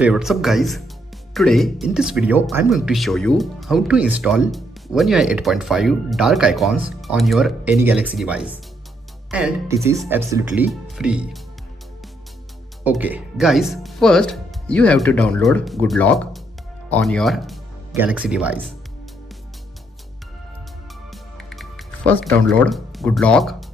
Hey, what's up guys? Today in this video I'm going to show you how to install One UI 8.5 dark icons on your any Galaxy device, and this is absolutely free. Okay guys, first you have to download GoodLock on your Galaxy device. First download GoodLock.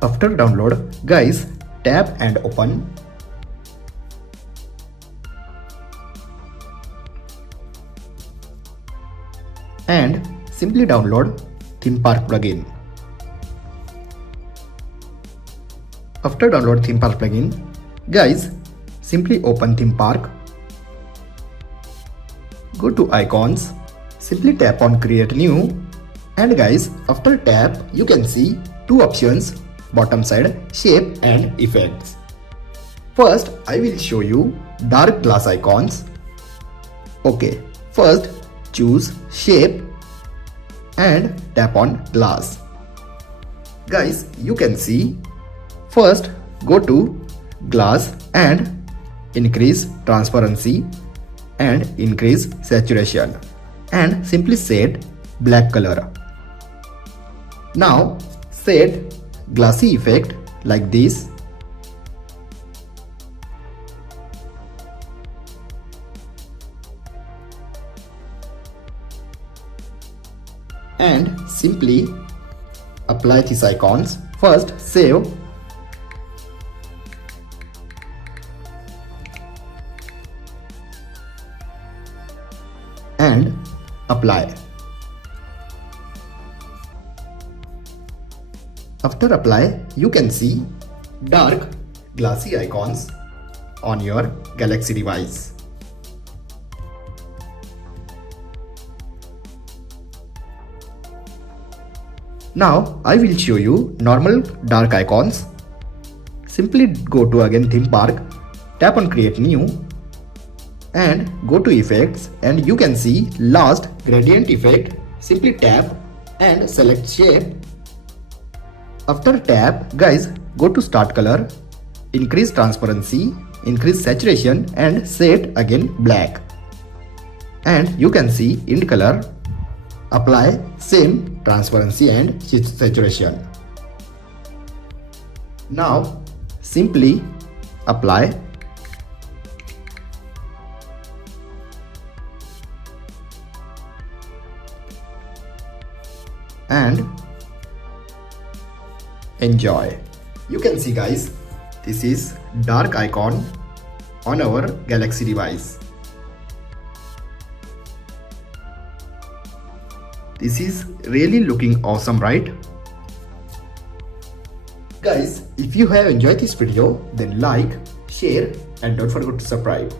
After download, guys, tap and open. And simply download Theme Park plugin. After download Theme Park plugin, guys, simply open Theme Park. Go to icons, simply tap on create new, and guys, after tap you can see two options, bottom side, shape and effects. First I will show you dark glass icons. Okay, first choose shape and tap on glass. Guys, you can see, first go to glass and increase transparency and increase saturation and simply set black color. Now set glassy effect like this. And simply apply these icons. First save and apply. After apply, you can see dark glassy icons on your Galaxy device. Now I will show you normal dark icons. Simply go to again Theme Park, tap on create new and go to effects, and you can see last gradient effect. Simply tap and select shape. After tap, guys, go to start color, increase transparency, increase saturation and set again black. And you can see in color, apply same transparency and saturation. Now simply apply and enjoy. You can see guys, this is dark icon on our Galaxy device. This is really looking awesome, right? Guys, if you have enjoyed this video, then like, share and don't forget to subscribe.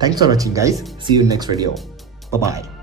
Thanks for watching guys. See you in next video. Bye bye.